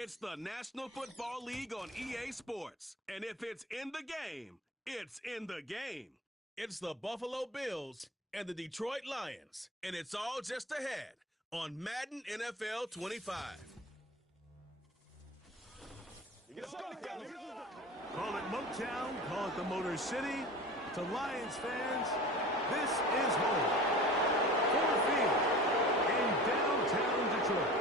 It's the National Football League on EA Sports. And if it's in the game, it's in the game. It's the Buffalo Bills and the Detroit Lions. And it's all just ahead on Madden NFL 25. Call it Motown, call it the Motor City. To Lions fans, this is home. Ford Field in downtown Detroit.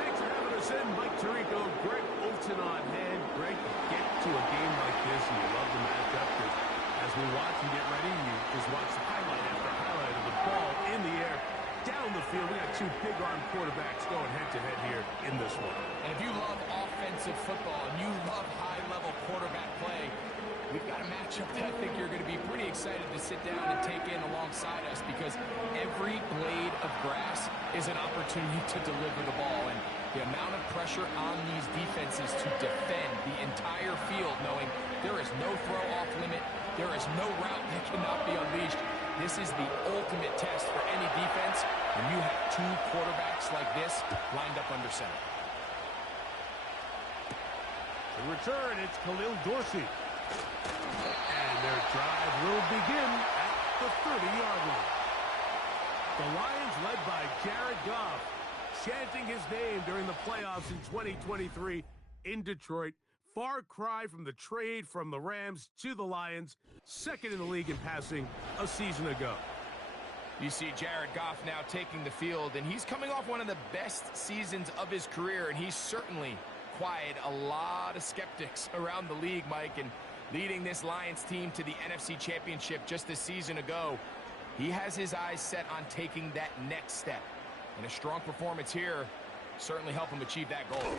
Thanks for having us in. Mike Tirico, Greg Olson on hand. Greg, get to a game like this and you love the matchup because as we watch and get ready, you just watch the highlight after highlight of the ball in the air. Down the field, we got two big-arm quarterbacks going head-to-head here in this one. And if you love offensive football and you love high-level quarterback play, we've got a matchup that I think you're going to be pretty excited to sit down and take in alongside us because every blade of grass is an opportunity to deliver the ball. And the amount of pressure on these defenses to defend the entire field, knowing there is no throw-off limit, there is no route that cannot be unleashed. This is the ultimate test for any defense when you have two quarterbacks like this lined up under center. To return, it's Khalil Dorsey. And their drive will begin at the 30-yard line. The Lions led by Jared Goff, chanting his name during the playoffs in 2023 in Detroit. Far cry from the trade from the Rams to the Lions, second in the league in passing a season ago. You see Jared Goff now taking the field, and he's coming off one of the best seasons of his career, and he's certainly quieted a lot of skeptics around the league, Mike, and leading this Lions team to the NFC Championship just a season ago. He has his eyes set on taking that next step, and a strong performance here certainly help him achieve that goal.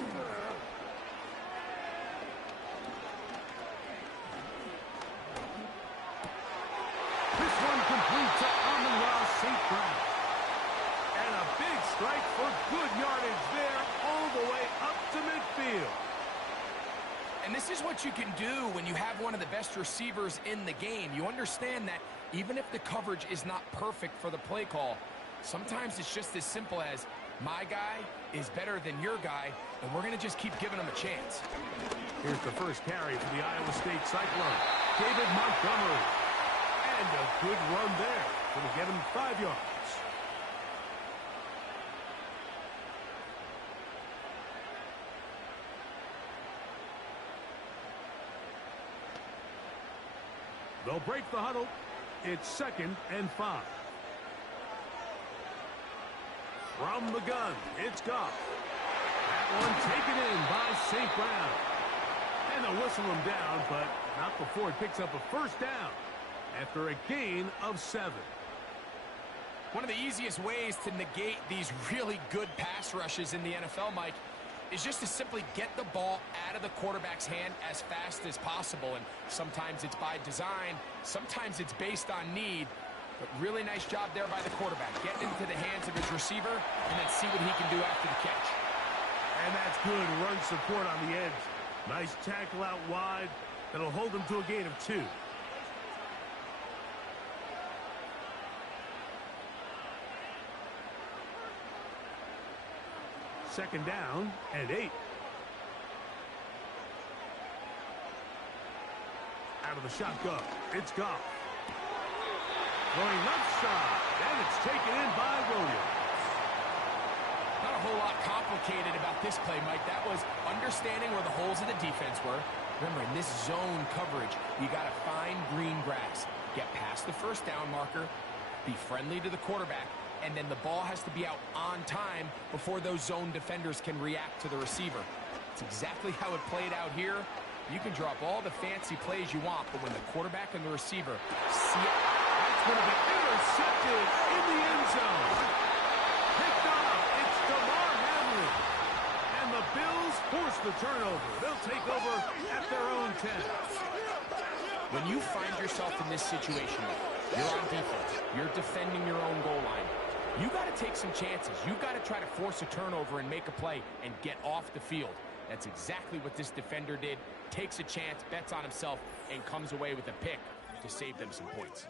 St. Brown. And a big strike for good yardage there all the way up to midfield. And this is what you can do when you have one of the best receivers in the game. You understand that even if the coverage is not perfect for the play call, sometimes it's just as simple as my guy is better than your guy, and we're going to just keep giving him a chance. Here's the first carry for the Iowa State Cyclone, David Montgomery. And a good run there. Going to get him 5 yards. They'll break the huddle. It's 2nd and 5. From the gun, it's Goff. That one taken in by St. Brown. And they'll whistle him down, but not before it picks up a first down after a gain of 7. One of the easiest ways to negate these really good pass rushes in the NFL, Mike, is just to simply get the ball out of the quarterback's hand as fast as possible. And sometimes it's by design, sometimes it's based on need. But really nice job there by the quarterback, getting into the hands of his receiver and then see what he can do after the catch. And that's good run support on the edge. Nice tackle out wide. That'll hold him to a gain of 2. Second down and 8. Out of the shotgun, it's Goff. Going left side, and it's taken in by Williams. Not a whole lot complicated about this play, Mike. That was understanding where the holes of the defense were. Remember, in this zone coverage, you got to find green grass. Get past the first down marker, be friendly to the quarterback, and then the ball has to be out on time before those zone defenders can react to the receiver. It's exactly how it played out here. You can drop all the fancy plays you want, but when the quarterback and the receiver see it, that's going to be intercepted in the end zone. Picked off, it's DeMar Hamlin. And the Bills force the turnover. They'll take over at their own 10. When you find yourself in this situation, you're on defense, you're defending your own goal line, you got to take some chances. You got to try to force a turnover and make a play and get off the field. That's exactly what this defender did. Takes a chance, bets on himself, and comes away with a pick to save them some points.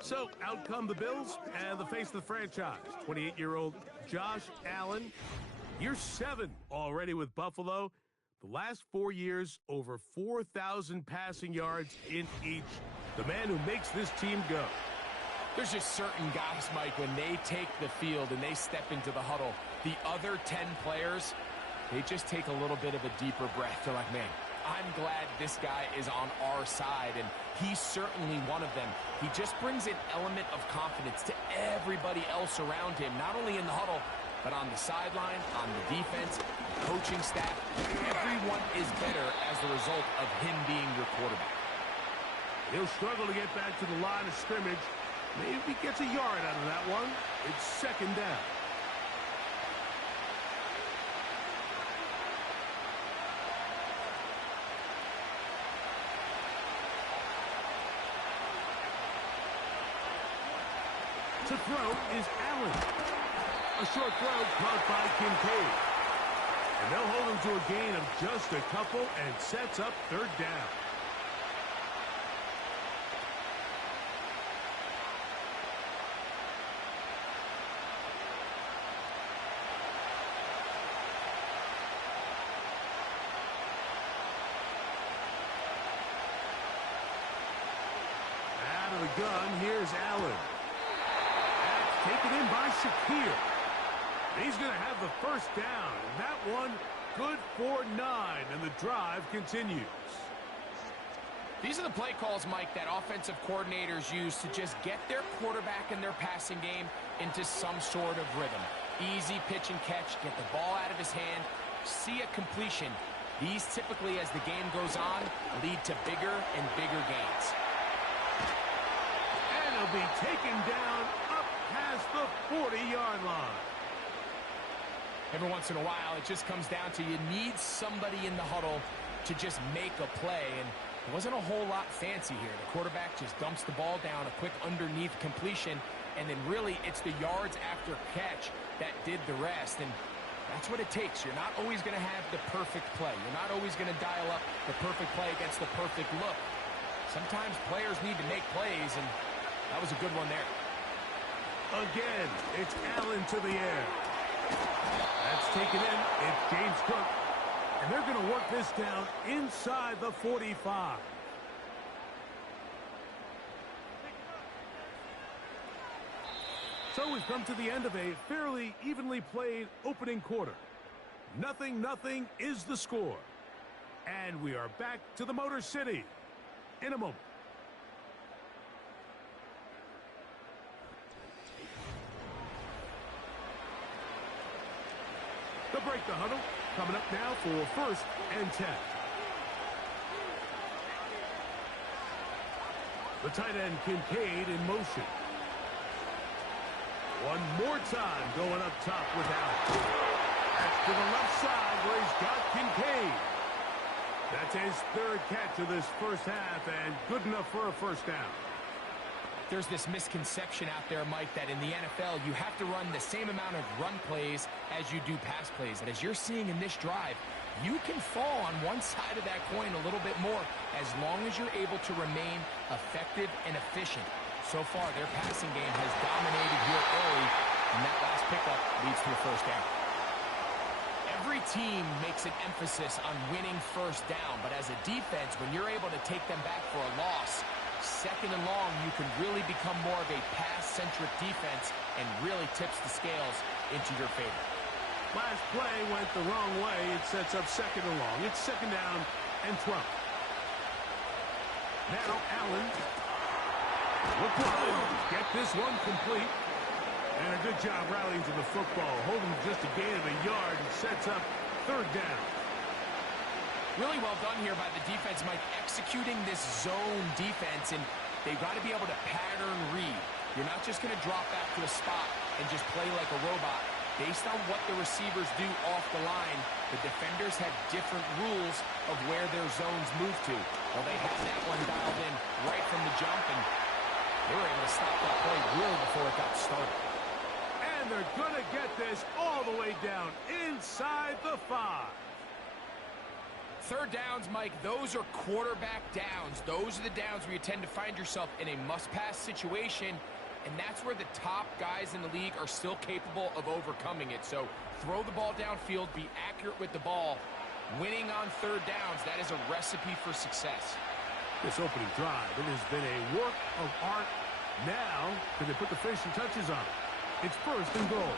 So, out come the Bills and the face of the franchise. 28-year-old Josh Allen. Year 7 already with Buffalo. The last 4 years, over 4,000 passing yards in each. The man who makes this team go. There's just certain guys, Mike, when they take the field and they step into the huddle, the other 10 players, they just take a little bit of a deeper breath. They're like, man, I'm glad this guy is on our side, and he's certainly one of them. He just brings an element of confidence to everybody else around him, not only in the huddle, but on the sideline, on the defense, coaching staff. Everyone is better as the result of him being your quarterback. He'll struggle to get back to the line of scrimmage. Maybe he gets a yard out of that one. It's second down. To throw is Allen. A short throw caught by Kincaid. And they'll hold him to a gain of just a couple and sets up third down. Out of the gun, here's Allen. Taken in by Shakir. He's going to have the first down. That one good for 9, and the drive continues. These are the play calls, Mike, that offensive coordinators use to just get their quarterback and their passing game into some sort of rhythm. Easy pitch and catch, get the ball out of his hand, see a completion. These typically, as the game goes on, lead to bigger and bigger gains. And he'll be taken down past the 40-yard line. Every once in a while, it just comes down to you need somebody in the huddle to just make a play, and it wasn't a whole lot fancy here. The quarterback just dumps the ball down, a quick underneath completion, and then really it's the yards after catch that did the rest, and that's what it takes. You're not always going to have the perfect play. You're not always going to dial up the perfect play against the perfect look. Sometimes players need to make plays, and that was a good one there. Again, it's Allen to the air. That's taken in. It's James Cook. And they're going to work this down inside the 45. So we've come to the end of a fairly evenly played opening quarter. 0-0 is the score. And we are back to the Motor City in a moment. They'll break the huddle. Coming up now for 1st and 10. The tight end Kincaid in motion. One more time going up top with Allen. That's to the left side where he's got Kincaid. That's his 3rd catch of this first half and good enough for a first down. There's this misconception out there, Mike, that in the NFL you have to run the same amount of run plays as you do pass plays. And as you're seeing in this drive, you can fall on one side of that coin a little bit more as long as you're able to remain effective and efficient. So far, their passing game has dominated here early, and that last pickup leads to a first down. Every team makes an emphasis on winning first down, but as a defense, when you're able to take them back for a loss, 2nd and long, you can really become more of a pass-centric defense and really tips the scales into your favor. Last play went the wrong way. It sets up 2nd and long. It's 2nd down and 12. Now Allen will get this one complete. And a good job rallying to the football. Holding just a gain of a yard and sets up 3rd down. Really well done here by the defense, Mike, executing this zone defense, and they've got to be able to pattern read. You're not just going to drop back to a spot and just play like a robot. Based on what the receivers do off the line, the defenders have different rules of where their zones move to. Well, they had that one dialed in right from the jump, and they were able to stop that play really before it got started. And they're going to get this all the way down inside the 5. 3rd downs, Mike, those are quarterback downs. Those are the downs where you tend to find yourself in a must-pass situation, and that's where the top guys in the league are still capable of overcoming it. So throw the ball downfield, be accurate with the ball. Winning on third downs, that is a recipe for success. This opening drive, it has been a work of art. Now, can they put the finishing touches on it? It's first and goal.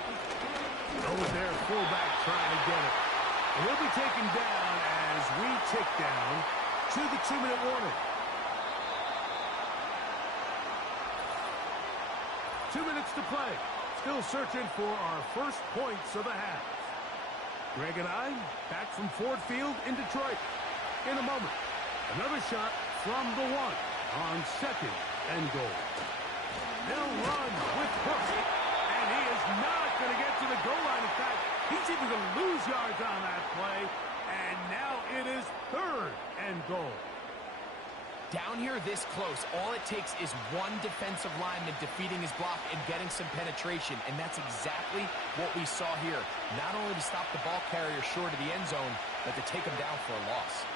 Over there, fullback trying to get it. And he'll be taken down as we tick down to the 2-minute warning. 2 minutes to play. Still searching for our first points of the half. Greg and I back from Ford Field in Detroit. In a moment, another shot from the 1 on second and goal. They'll run with Hook, and he is not going to get to the goal line. In fact, he's even going to lose yards on that play, and now it is third and goal. Down here this close, all it takes is one defensive lineman defeating his block and getting some penetration, and that's exactly what we saw here. Not only to stop the ball carrier short of the end zone, but to take him down for a loss.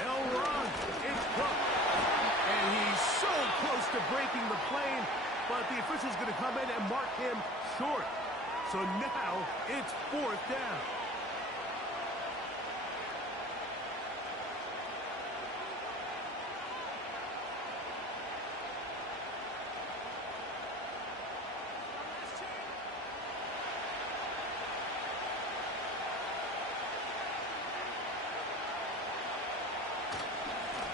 They'll run. It's Cook. And he's so close to breaking the plane, but the official's going to come in and mark him short. So now it's fourth down.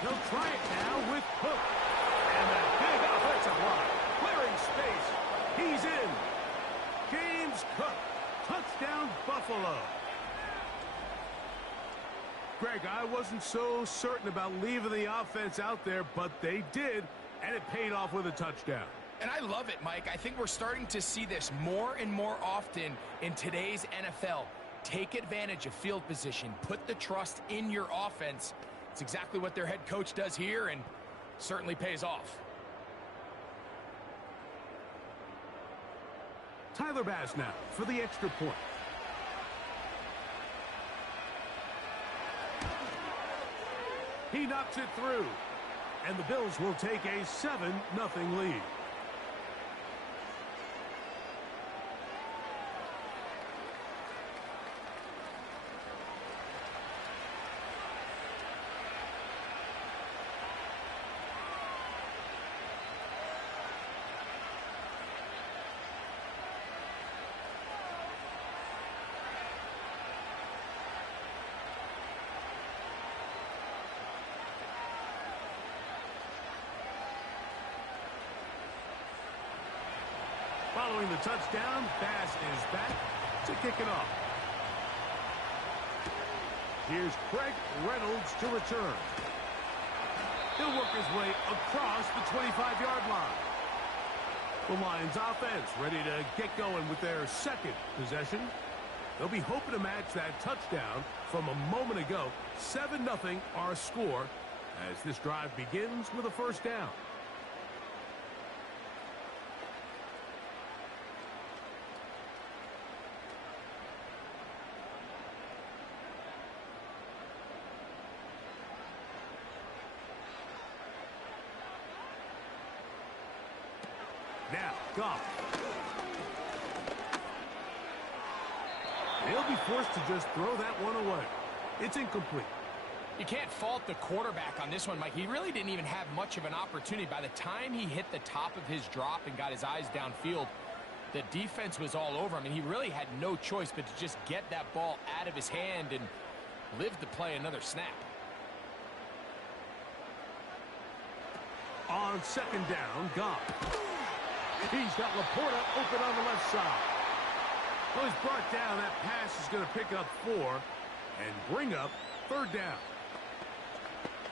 He'll try it now with Cook. And that big offensive line. Clearing space. He's in. James Cook. Touchdown, Buffalo. Greg, I wasn't so certain about leaving the offense out there, but they did, and it paid off with a touchdown. And I love it, Mike. I think we're starting to see this more and more often in today's NFL. Take advantage of field position. Put the trust in your offense. It's exactly what their head coach does here and certainly pays off. Tyler Bass now for the extra point. He knocks it through. And the Bills will take a 7-0 lead. Following the touchdown, Bass is back to kick it off. Here's Craig Reynolds to return. He'll work his way across the 25-yard line. The Lions offense ready to get going with their second possession. They'll be hoping to match that touchdown from a moment ago. 7-0 our score as this drive begins with a first down. Now, Goff. They'll be forced to just throw that one away. It's incomplete. You can't fault the quarterback on this one, Mike. He really didn't even have much of an opportunity. By the time he hit the top of his drop and got his eyes downfield, the defense was all over him, and he really had no choice but to just get that ball out of his hand and live to play another snap. On second down, Goff. He's got Laporta open on the left side. Well, he's brought down. That pass is going to pick up 4 and bring up third down.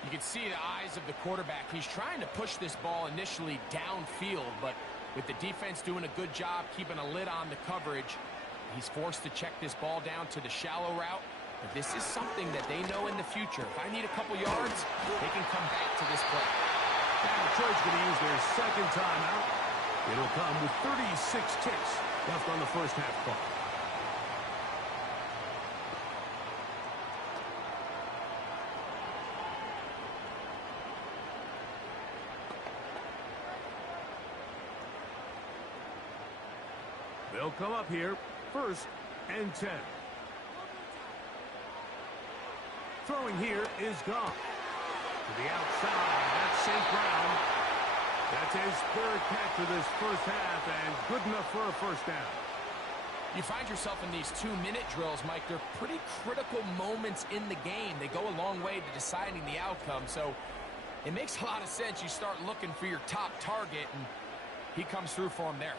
You can see the eyes of the quarterback. He's trying to push this ball initially downfield, but with the defense doing a good job keeping a lid on the coverage, he's forced to check this ball down to the shallow route. But this is something that they know in the future. If I need a couple yards, they can come back to this play. And Detroit's going to use their second timeout. It'll come with 36 ticks left on the first half clock. They'll come up here, 1st and 10. Throwing here is gone. To the outside, that's St. Brown. That's his 3rd catch of this first half, and good enough for a first down. You find yourself in these 2-minute drills, Mike. They're pretty critical moments in the game. They go a long way to deciding the outcome, so it makes a lot of sense. You start looking for your top target, and he comes through for him there.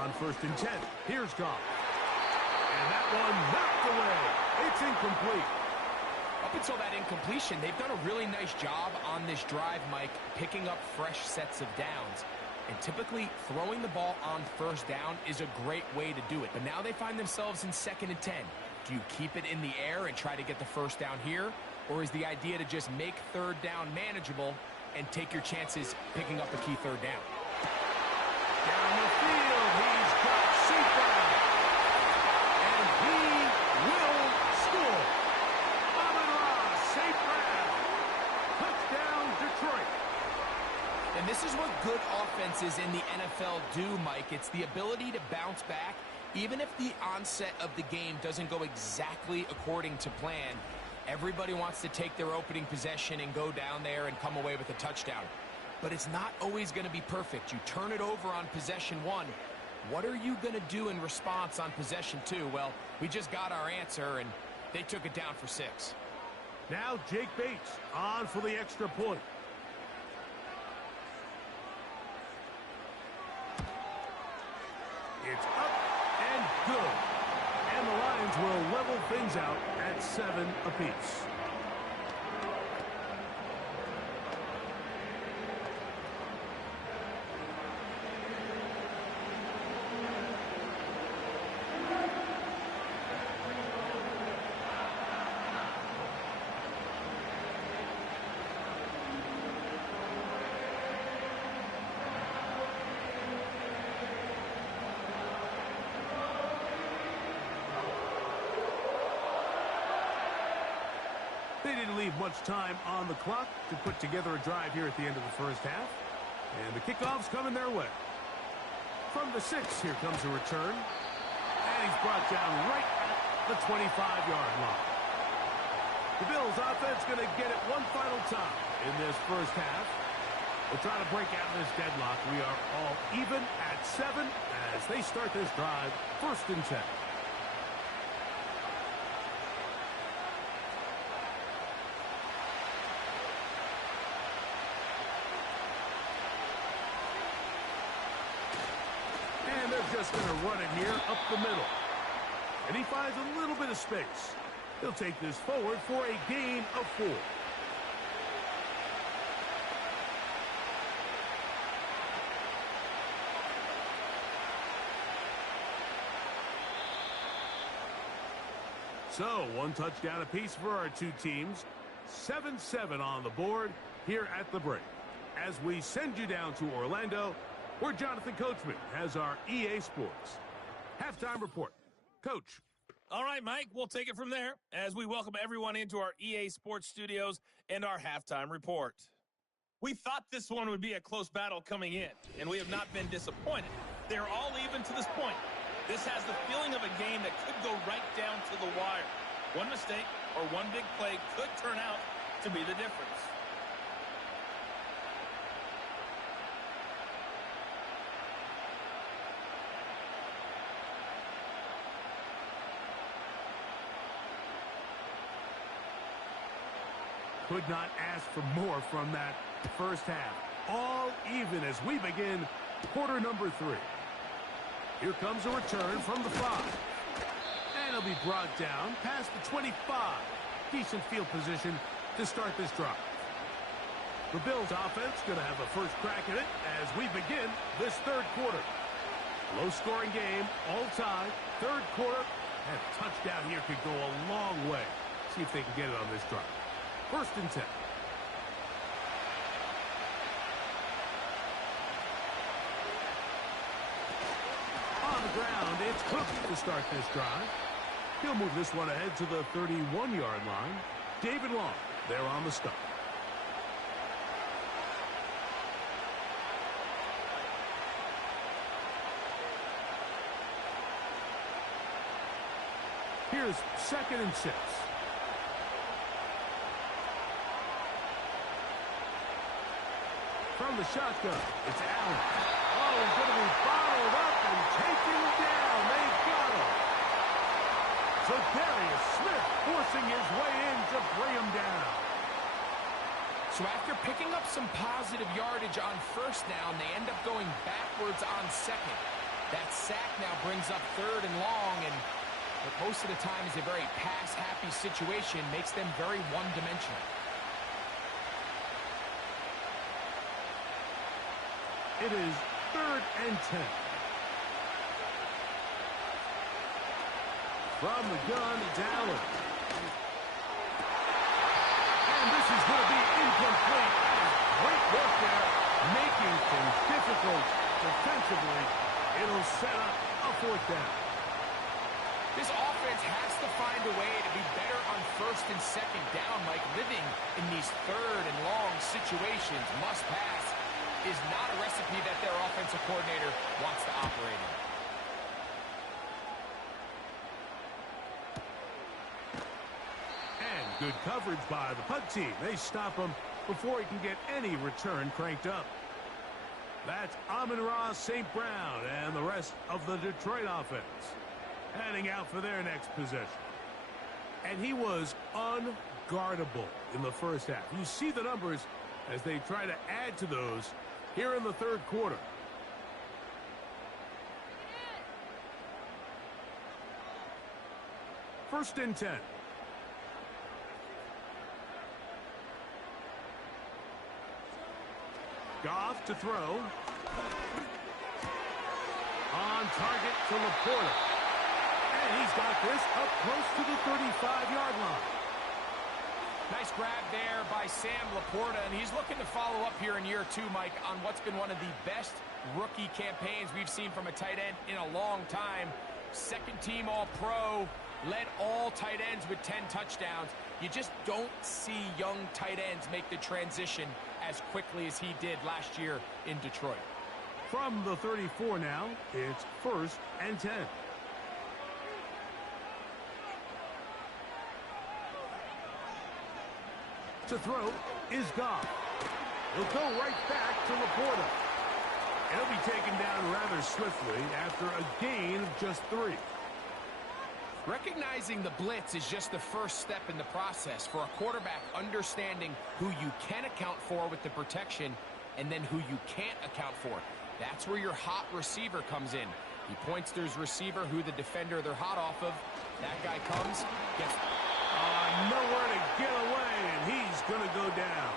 On 1st and 10, here's Goff. And that one knocked away. It's incomplete. Up until that incompletion, they've done a really nice job on this drive, Mike, picking up fresh sets of downs. And typically, throwing the ball on 1st down is a great way to do it. But now they find themselves in 2nd and 10. Do you keep it in the air and try to get the 1st down here? Or is the idea to just make 3rd down manageable and take your chances picking up a key 3rd down? Down the field, he's got St. Brown. And he will score. St. Brown. Touchdown, Detroit. And this is what good offenses in the NFL do, Mike. It's the ability to bounce back, even if the onset of the game doesn't go exactly according to plan. Everybody wants to take their opening possession and go down there and come away with a touchdown. But it's not always going to be perfect. You turn it over on possession 1. What are you going to do in response on possession 2? Well, we just got our answer, and they took it down for 6. Now Jake Bates on for the extra point. It's up and good. And the Lions will level things out at 7 apiece. They didn't leave much time on the clock to put together a drive here at the end of the first half. And the kickoff's coming their way. From the 6, here comes a return. And he's brought down right at the 25-yard line. The Bills offense going to get it one final time in this first half. We're trying to break out of this deadlock. We are all even at 7 as they start this drive, 1st and 10. Just going to run it here up the middle. And he finds a little bit of space. He'll take this forward for a gain of 4. So, 1 touchdown apiece for our 2 teams. 7-7 on the board here at the break. As we send you down to Orlando, where Jonathan Coachman has our EA Sports halftime report. Coach. All right, Mike, we'll take it from there as we welcome everyone into our EA Sports studios and our halftime report. We thought this one would be a close battle coming in, and we have not been disappointed. They're all even to this point. This has the feeling of a game that could go right down to the wire. One mistake or one big play could turn out to be the difference. Could not ask for more from that first half. All even as we begin quarter number 3. Here comes a return from the 5. And it'll be brought down past the 25. Decent field position to start this drive. The Bills offense going to have a first crack at it as we begin this 3rd quarter. Low-scoring game, all tied, 3rd quarter. And a touchdown here could go a long way. See if they can get it on this drive. 1st and 10. On the ground, it's Cook to start this drive. He'll move this one ahead to the 31-yard line. David Long there on the stop. Here's 2nd and 6. From the shotgun, it's Allen. Oh, he's going to be followed up and taken down. They've got him. So Darius Smith forcing his way in to bring him down. So after picking up some positive yardage on 1st down, they end up going backwards on 2nd. That sack now brings up 3rd and long, and what most of the time is a very pass-happy situation, makes them very one-dimensional. It is 3rd and 10. From the gun, it's Allen. And this is going to be incomplete. Great work there, making things difficult defensively. It'll set up a 4th down. This offense has to find a way to be better on 1st and 2nd down, Mike. Living in these 3rd and long situations, must pass, is not a recipe that their offensive coordinator wants to operate in. And good coverage by the punt team. They stop him before he can get any return cranked up. That's Amon-Ra St. Brown and the rest of the Detroit offense heading out for their next possession. And he was unguardable in the 1st half. You see the numbers as they try to add to those here in the 3rd quarter. First and 10. Goff to throw. On target to Laporta. And he's got this up close to the 35-yard line. Nice grab there by Sam Laporta, and he's looking to follow up here in year 2, Mike, on what's been one of the best rookie campaigns we've seen from a tight end in a long time. 2nd team All-Pro, led all tight ends with 10 touchdowns. You just don't see young tight ends make the transition as quickly as he did last year in Detroit. From the 34 now, it's 1st and 10. To throw is Goff. He'll go right back to Laporta. He'll be taken down rather swiftly after a gain of just 3. Recognizing the blitz is just the first step in the process for a quarterback, understanding who you can account for with the protection and then who you can't account for. That's where your hot receiver comes in. He points to his receiver, who the defender they're hot off of. That guy comes, gets nowhere to get away, and he's going to go down.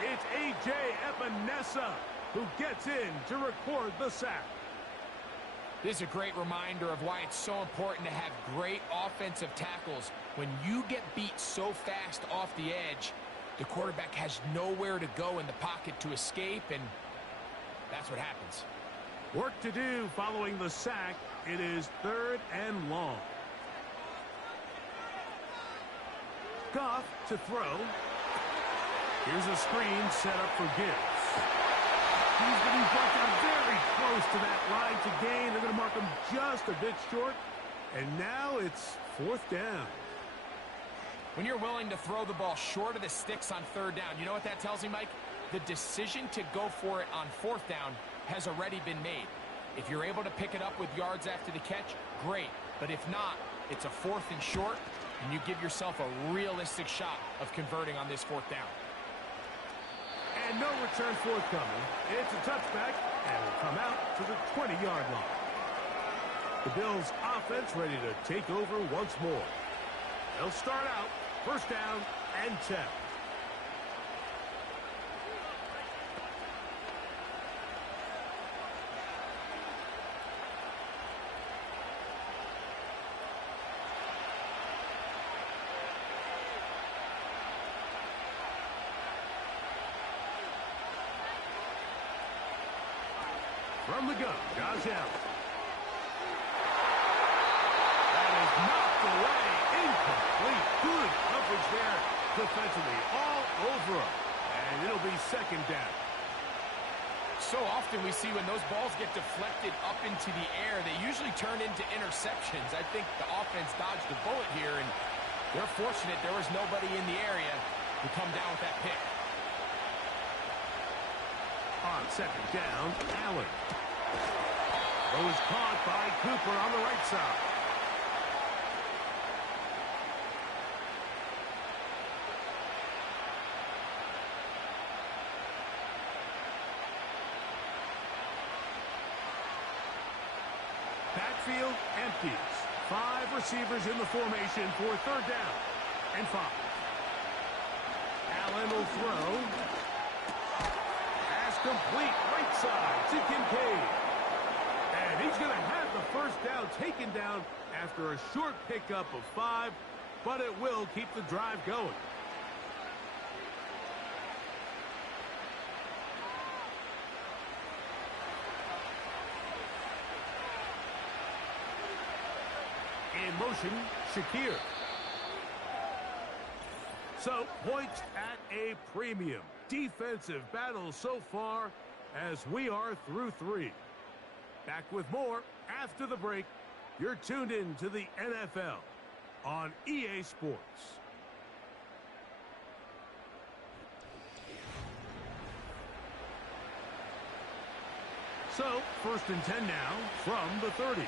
It's A.J. Epinesa who gets in to record the sack. This is a great reminder of why it's so important to have great offensive tackles. When you get beat so fast off the edge, the quarterback has nowhere to go in the pocket to escape, and that's what happens. Work to do following the sack. It is 3rd and long. Goff to throw. Here's a screen set up for Gibbs. He's going to be brought down very close to that line to gain. They're going to mark him just a bit short. And now it's 4th down. When you're willing to throw the ball short of the sticks on 3rd down, you know what that tells me, Mike? The decision to go for it on 4th down has already been made. If you're able to pick it up with yards after the catch, great. But if not, it's a 4th and short, and you give yourself a realistic shot of converting on this 4th down. And no return forthcoming. It's a touchback, and will come out to the 20-yard line. The Bills' offense ready to take over once more. They'll start out 1st down and 10. From the gun, Josh Allen. That is knocked away. Incomplete. Good coverage often we see when those balls get deflected up into the air, they usually turn into interceptions. I think the offense dodged the bullet here, and they're fortunate there was nobody in the area to come down with that pick. On second down, Allen. Throw is caught by Cooper on the right side. Backfield empties. 5 receivers in the formation for third down and 5. Allen will throw. Pass complete right side to Kincaid. And he's going to have the first down taken down after a short pickup of 5, but it will keep the drive going. In motion, Shakir. So, points at a premium. Defensive battle so far as we are through 3. Back with more after the break. You're tuned in to the NFL on EA Sports. So, 1st and 10 now from the 30.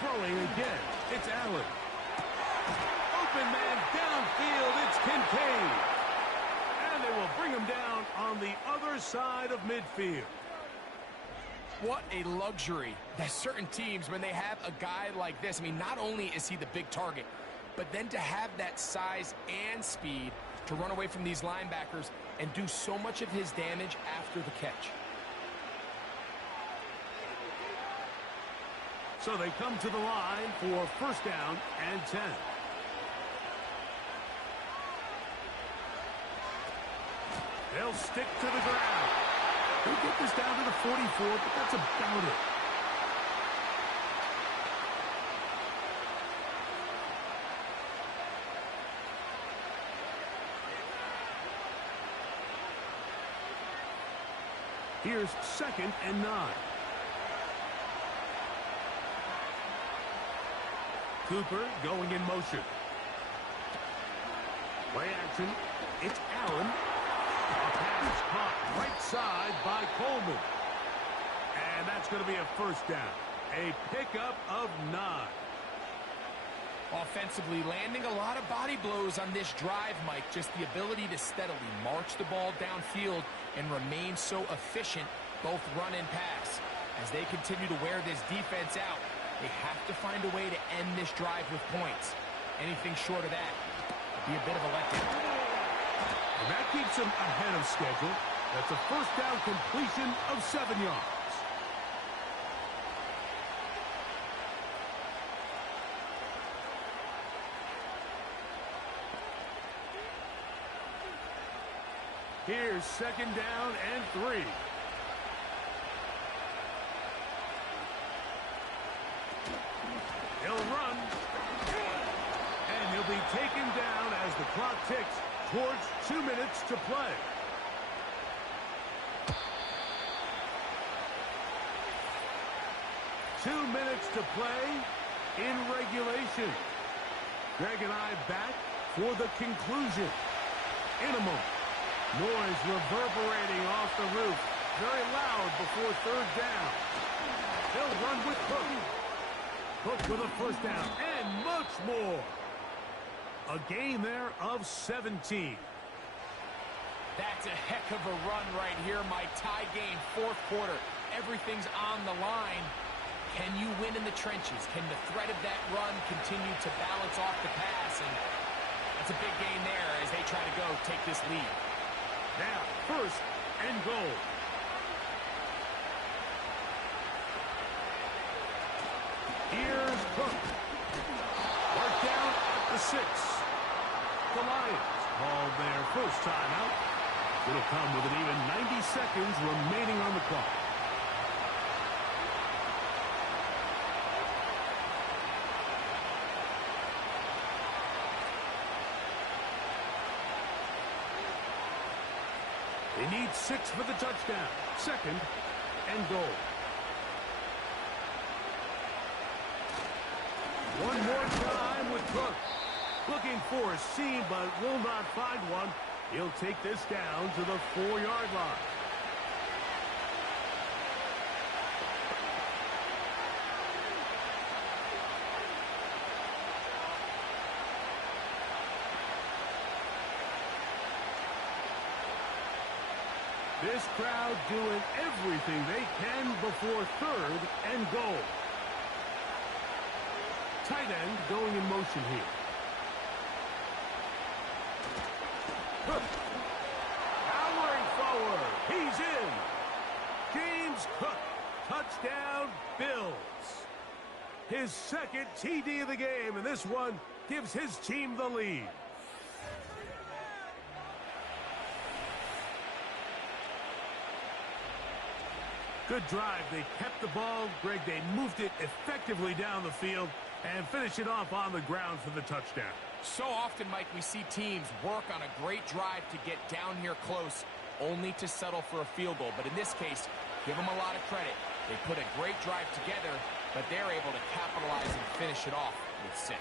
Throwing again, it's Allen. Open man downfield, it's Kincaid. And they will bring him down on the other side of midfield. What a luxury that certain teams, when they have a guy like this, I mean, not only is he the big target, but then to have that size and speed to run away from these linebackers and do so much of his damage after the catch. So they come to the line for 1st down and 10. They'll stick to the ground. They'll get this down to the 44, but that's about it. Here's 2nd and 9. Cooper going in motion. Play action. It's Allen. A pass caught right side by Coleman. And that's going to be a 1st down. A pickup of 9. Offensively, landing a lot of body blows on this drive, Mike. Just the ability to steadily march the ball downfield and remain so efficient, both run and pass. As they continue to wear this defense out, they have to find a way to end this drive with points. Anything short of that would be a bit of a letdown. And that keeps them ahead of schedule. That's a 1st down completion of 7 yards. Here's 2nd down and 3. He'll run, and he'll be taken down as the clock ticks towards 2 minutes to play. Two minutes to play in regulation. Greg and I back for the conclusion. In a moment, noise reverberating off the roof. Very loud before 3rd down. He'll run with Cook. Cook with a 1st down and much more. A gain there of 17. That's a heck of a run right here, Mike. Tie game, 4th quarter. Everything's on the line. Can you win in the trenches? Can the threat of that run continue to balance off the pass? And that's a big gain there as they try to go take this lead. Now, 1st and goal. Here's Cook. Work down at the 6. The Lions call their first timeout. It'll come with an even 90 seconds remaining on the clock. They need needs 6 for the touchdown. 2nd and goal. One more time with Cook. Looking for a seam, but will not find one. He'll take this down to the 4-yard line. This crowd doing everything they can before 3rd and goal. Tight end going in motion here. Powering forward. He's in. James Cook. Touchdown, Bills. His 2nd TD of the game, and this one gives his team the lead. Good drive. They kept the ball. Greg, they moved it effectively down the field and finished it off on the ground for the touchdown. So often, Mike, we see teams work on a great drive to get down here close, only to settle for a field goal. But in this case, give them a lot of credit. They put a great drive together, but they're able to capitalize and finish it off with 6.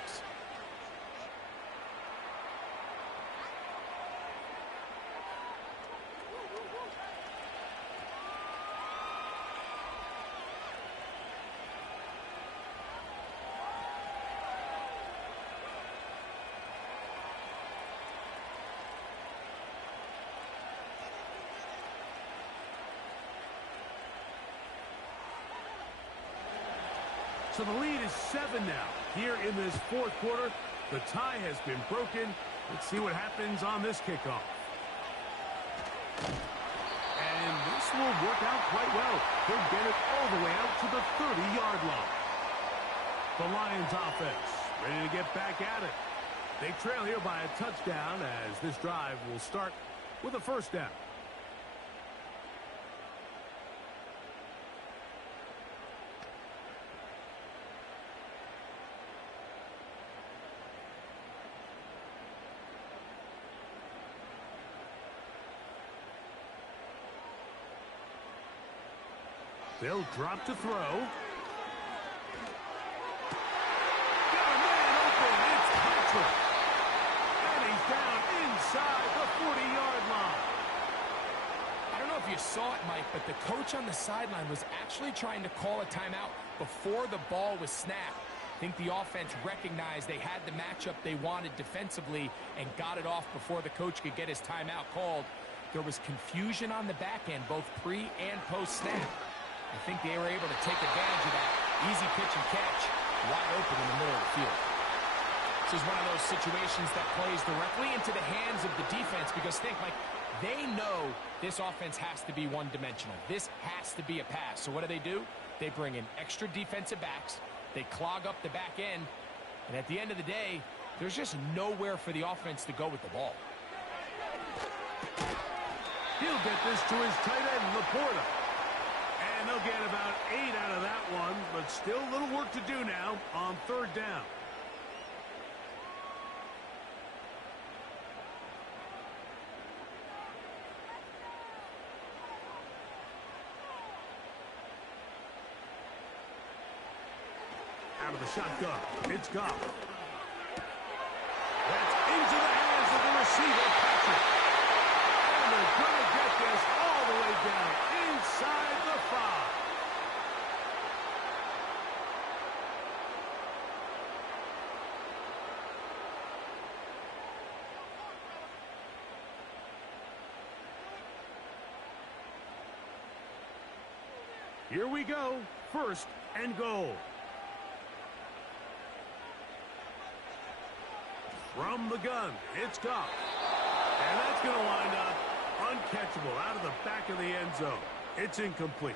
So the lead is 7 now. Here in this 4th quarter, the tie has been broken. Let's see what happens on this kickoff. And this will work out quite well. They'll get it all the way out to the 30-yard line. The Lions offense ready to get back at it. They trail here by a touchdown as this drive will start with a 1st down. They'll drop to throw. Got a man open. It's Patrick. And he's down inside the 40-yard line. I don't know if you saw it, Mike, but the coach on the sideline was actually trying to call a timeout before the ball was snapped. I think the offense recognized they had the matchup they wanted defensively and got it off before the coach could get his timeout called. There was confusion on the back end, both pre and post-snap. I think they were able to take advantage of that. Easy pitch and catch, wide open in the middle of the field. This is one of those situations that plays directly into the hands of the defense because think, like, they know this offense has to be one-dimensional. This has to be a pass. So what do? They bring in extra defensive backs. They clog up the back end. And at the end of the day, there's just nowhere for the offense to go with the ball. He'll get this to his tight end, Laporta. And they'll get about 8 out of that one, but still a little work to do now on 3rd down. Out of the shotgun, it's Goff. That's into the hands of the receiver, Patrick. And they're going to get this all the way down inside the 5. Here we go. 1st and goal. From the gun, it's Goff. And that's going to wind up uncatchable out of the back of the end zone. It's incomplete.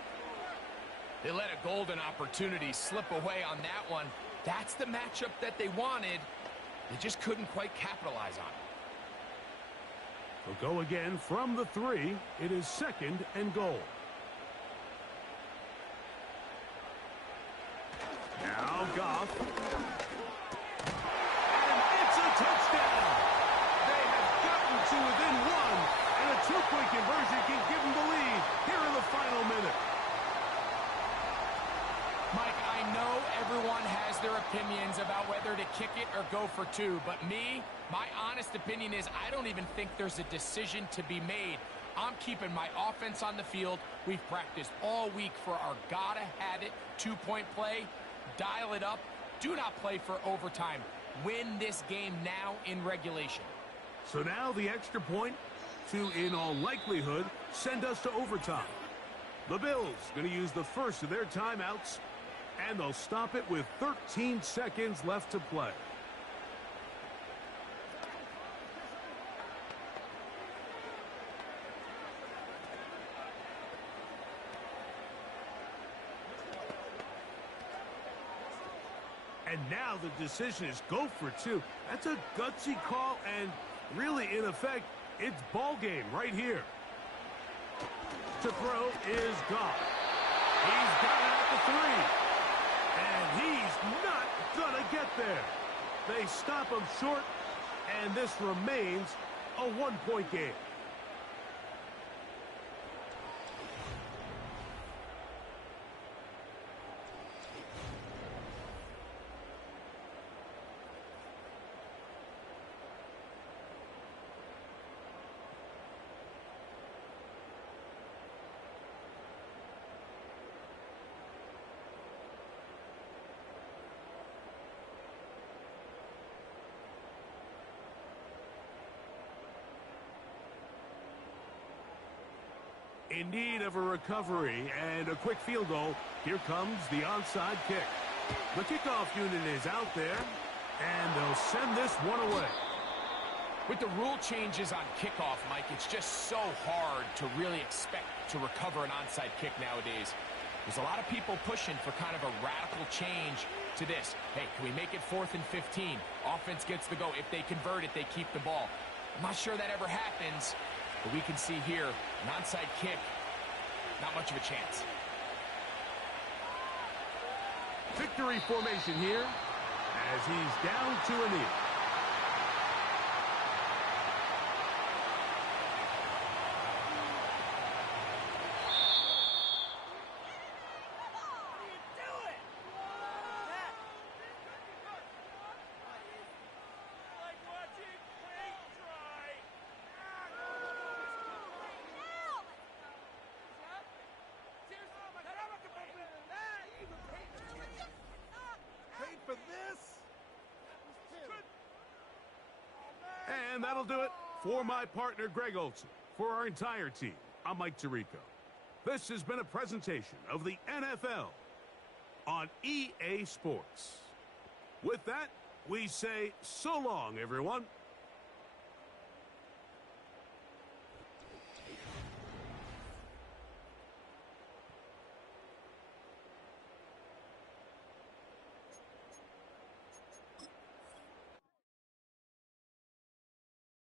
They let a golden opportunity slip away on that one. That's the matchup that they wanted. They just couldn't quite capitalize on it. They'll go again from the 3. It is 2nd and goal. Now Goff. And it's a touchdown. They have gotten to within 1. And a 2-point two-point conversion can give them the lead here in the final minute. Mike, I know everyone has their opinions about whether to kick it or go for two, but my honest opinion is I don't even think there's a decision to be made. I'm keeping my offense on the field. We've practiced all week for our gotta-have-it two-point play. Dial it up. Do not play for overtime. Win this game now in regulation. So now the extra point to, in all likelihood, send us to overtime. The Bills going to use the first of their timeouts, and they'll stop it with 13 seconds left to play. And now the decision is go for two. That's a gutsy call, and really, in effect, it's ball game right here. To throw is gone. He's got it at the three. And he's not gonna get there. They stop him short, and this remains a one-point game. In need of a recovery and a quick field goal, here comes the onside kick. The kickoff unit is out there, and they'll send this one away. With the rule changes on kickoff, Mike, it's just so hard to really expect to recover an onside kick nowadays. There's a lot of people pushing for kind of a radical change to this. Hey, can we make it 4th and 15? Offense gets the go. If they convert it, they keep the ball. I'm not sure that ever happens. But we can see here, an onside kick, not much of a chance. Victory formation here as he's down to a knee. And that'll do it for my partner, Greg Olson. For our entire team, I'm Mike Tirico. This has been a presentation of the NFL on EA Sports. With that, we say so long, everyone.